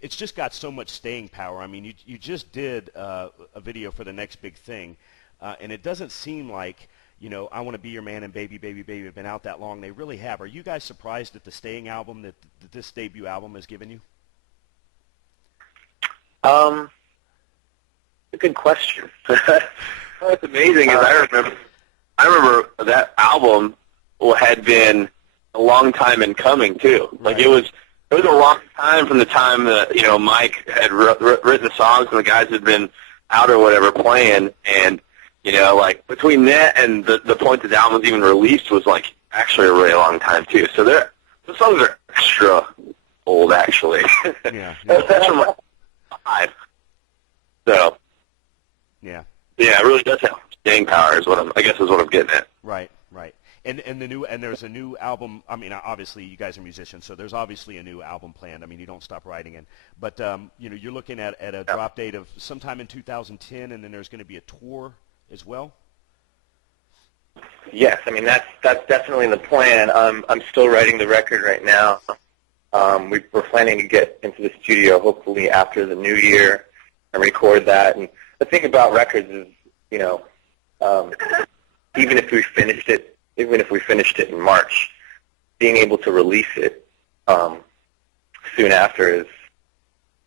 it's just got so much staying power. I mean, you just did a video for the next big thing, and it doesn't seem like, I Want to Be Your Man and Baby, Baby, Baby have been out that long. They really have. Are you guys surprised at the staying album that this debut album has given you? A good question. What's amazing is I remember that album had been a long time in coming too. Like Right. it was a long time from the time that Mike had written the songs and the guys had been out or whatever playing, and like between that and the point that the album was even released was like actually a really long time too. So the songs are extra old actually. Yeah. That's from like 5. So Yeah. yeah, it really does have staying power. Is what I'm getting at. Right. And there's a new album. I mean, obviously you guys are musicians, so there's obviously a new album planned. I mean, you don't stop writing it. But you're looking at a drop date of sometime in 2010, and then there's going to be a tour as well. Yes, I mean that's definitely the plan. I'm still writing the record right now. We're planning to get into the studio hopefully after the new year and record that. And the thing about records is, even if we finished it in March, being able to release it soon after is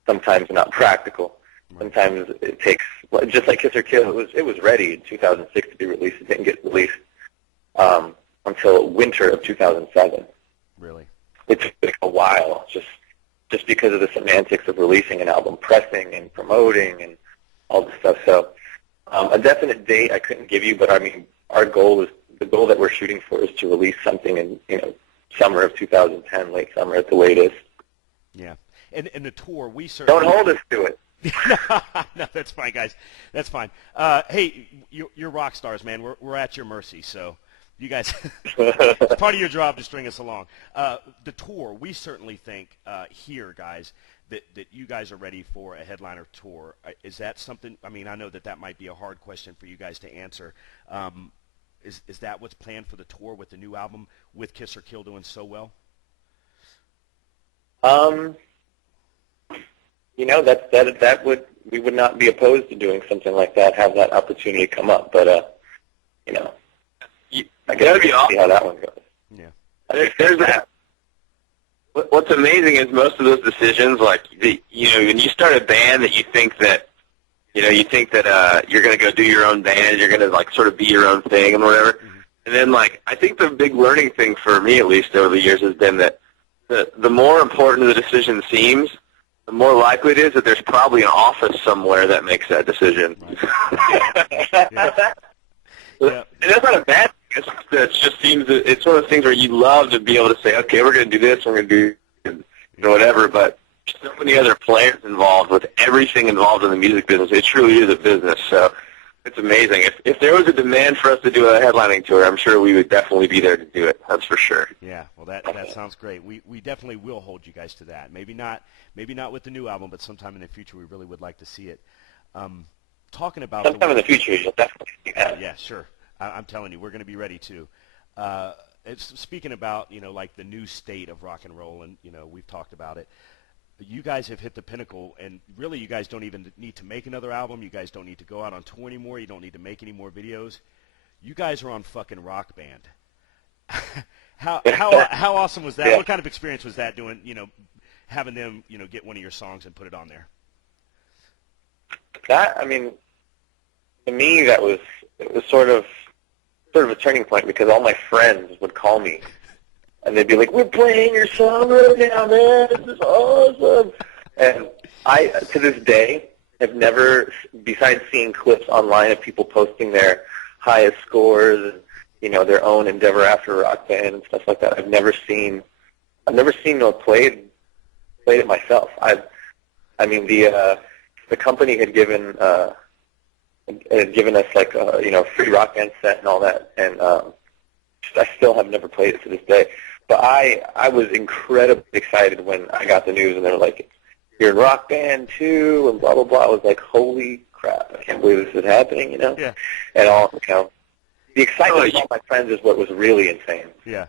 sometimes not practical. Sometimes it takes, just like Kiss or Kill, it was ready in 2006 to be released. It didn't get released until winter of 2007. Really? It took a while, just because of the semantics of releasing an album, pressing and promoting and all this stuff. So a definite date I couldn't give you, but I mean, the goal that we're shooting for is to release something in summer of 2010, late summer at the latest. Yeah. And the tour, we certainly... Don't hold us to it. No, that's fine, guys. That's fine. Hey, you're rock stars, man. We're at your mercy, so you guys, it's part of your job to string us along. The tour, we certainly think here, guys, that you guys are ready for a headliner tour. Is that something? I mean, I know that might be a hard question for you guys to answer. Is that what's planned for the tour with the new album, with Kiss or Kill doing so well? We would not be opposed to doing something like that, have that opportunity come up, but I guess we'll see how that one goes. Yeah. There's that. What's amazing is most of those decisions, like when you start a band that you think that you're going to go do your own band, you're going to like sort of be your own thing and whatever. Mm-hmm. And then like I think the big learning thing for me at least over the years has been that the more important the decision seems, the more likely it is that there's probably an office somewhere that makes that decision. Right. Yeah. And that's not a bad thing. It just seems that it's one of those things where you love to be able to say, okay, we're going to do this, we're going to do whatever, but so many other players involved with everything involved in the music business. It truly is a business, so it's amazing. If there was a demand for us to do a headlining tour, I'm sure we would definitely be there to do it. That's for sure. Yeah, well, that sounds great. We definitely will hold you guys to that. Maybe not with the new album, but sometime in the future, we really would like to see it. Talking about sometime in the future, you'll definitely see that. Yeah, sure. I'm telling you, we're going to be ready too. It's speaking about like the new state of rock and roll, and we've talked about it. You guys have hit the pinnacle, and really you guys don't even need to make another album. You guys don't need to go out on tour anymore. You don't need to make any more videos. You guys are on fucking Rock Band. How awesome was that? Yeah. What kind of experience was that doing, having them, get one of your songs and put it on there? That, I mean, to me, it was sort of a turning point because all my friends would call me. And they'd be like, we're playing your song right now, man. This is awesome. And I, to this day, have never, besides seeing clips online of people posting their highest scores and, their own Endeverafter rock band and stuff like that, I've never seen no played it myself. I mean, the company had given us like a free rock band set and all that, and I still have never played it to this day. But I was incredibly excited when I got the news, and they were like, you're in Rock Band too, and blah, blah, blah. I was like, holy crap, I can't believe this is happening, Yeah. And all, the excitement of all my friends is what was really insane. Yeah.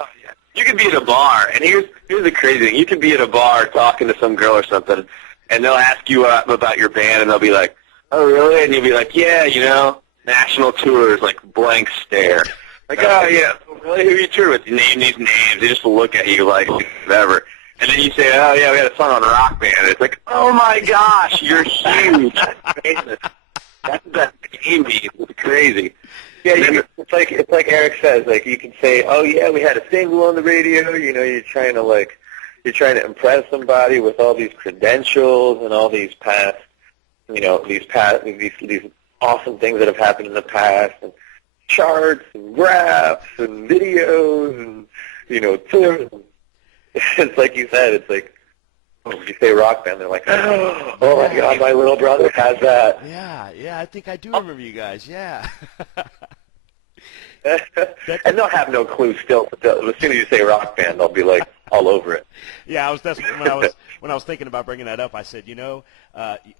Oh, yeah. you could be at a bar, and here's the crazy thing. You could be at a bar talking to some girl or something, and they'll ask you about your band, and they'll be like, "Oh, really?" And you'll be like, "Yeah, national tours," like blank stare. Like, "Oh, yeah, really? Who you tour with?" You name these names. They just look at you like whatever. And then you say, "Oh, yeah, we had a song on Rock Band." And it's like, "Oh, my gosh, you're huge." That's famous. That's what that name means. It's crazy. Yeah, it's like Eric says. Like you can say, "Oh yeah, we had a single on the radio." You're trying to impress somebody with all these credentials and all these past, these awesome things that have happened in the past, and charts and graphs and videos and tours. It's like you said. It's like, when you say Rock Band, they're like, "Oh my God, my little brother has that." Yeah, I think I do remember you guys. Yeah. And they'll have no clue still. As soon as you say Rock Band, they'll be like all over it. Yeah, when I was thinking about bringing that up, I said,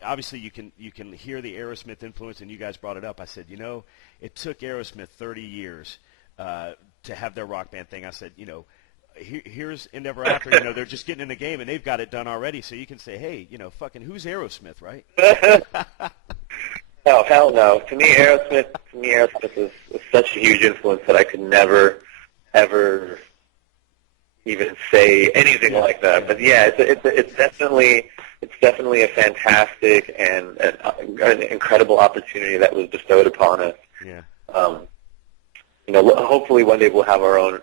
obviously you can hear the Aerosmith influence, and you guys brought it up. I said, it took Aerosmith 30 years to have their Rock Band thing. I said, here's Endeverafter. They're just getting in the game, and they've got it done already. So you can say, hey, fucking who's Aerosmith, right? Oh, hell no. To me, Aerosmith is such a huge influence that I could never, ever even say anything like that. But yeah, it's definitely a fantastic and an incredible opportunity that was bestowed upon us. Yeah. Hopefully one day we'll have our own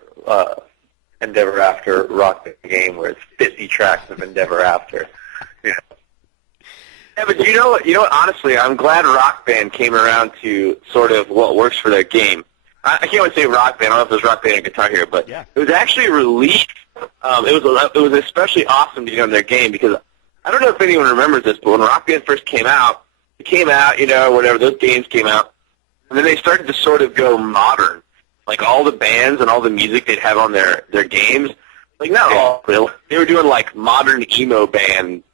Endeverafter rock game where it's 50 tracks of Endeverafter. Yeah. Yeah, but you know what? Honestly, I'm glad Rock Band came around to sort of what works for their game. I can't even say Rock Band. I don't know if there's Rock Band and Guitar Hero, but yeah. It was actually released. It was especially awesome to get on their game because I don't know if anyone remembers this, but when Rock Band first came out, whatever, those games came out, and then they started to sort of go modern. Like all the bands and all the music they'd have on their games, like not all, they were doing like modern emo band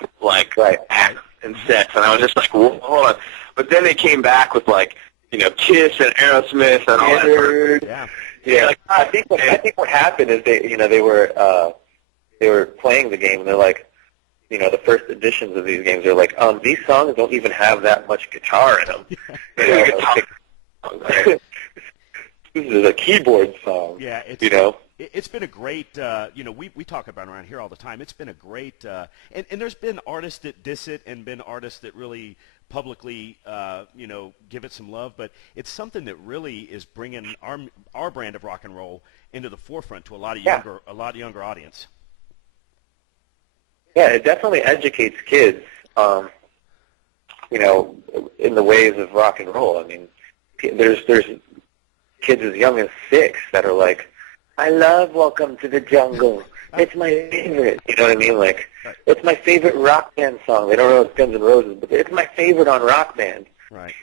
acts and sets, and I was just like, hold on. But then they came back with like, Kiss and Aerosmith and all that. Yeah. Like, I think what happened is they were playing the game, and they're like, the first editions of these games, they're like, these songs don't even have that much guitar in them. This is a keyboard song. Yeah, it's been a great, we talk about it around here all the time. It's been a great, and there's been artists that diss it and been artists that really publicly, give it some love. But it's something that really is bringing our brand of rock and roll into the forefront to a lot younger audience. Yeah, it definitely educates kids, in the ways of rock and roll. I mean, there's kids as young as 6 that are like, "I love Welcome to the Jungle. It's my favorite." You know what I mean? Like, it's my favorite Rock Band song. They don't know it's Guns N' Roses, but it's my favorite on Rock Band. Right.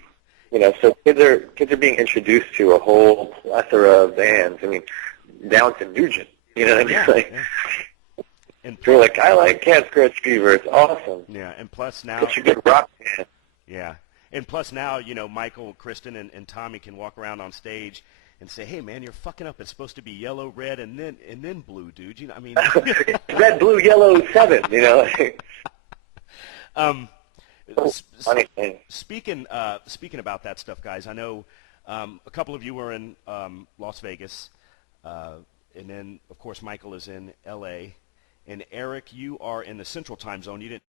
So kids are being introduced to a whole plethora of bands. I mean, down to Nugent. You know what I mean? Yeah. And they're like, "I like Cat Scratch Fever. It's awesome." Yeah, and plus now, it's a good rock band. Yeah. And plus now, Michael, Kristen, and Tommy can walk around on stage and say, "Hey, man, you're fucking up. It's supposed to be yellow, red, and then blue, dude." I mean, red, blue, yellow, 7. Funny thing. Speaking about that stuff, guys, I know a couple of you were in Las Vegas, and then of course Michael is in L.A. and Eric, you are in the Central Time Zone. You didn't.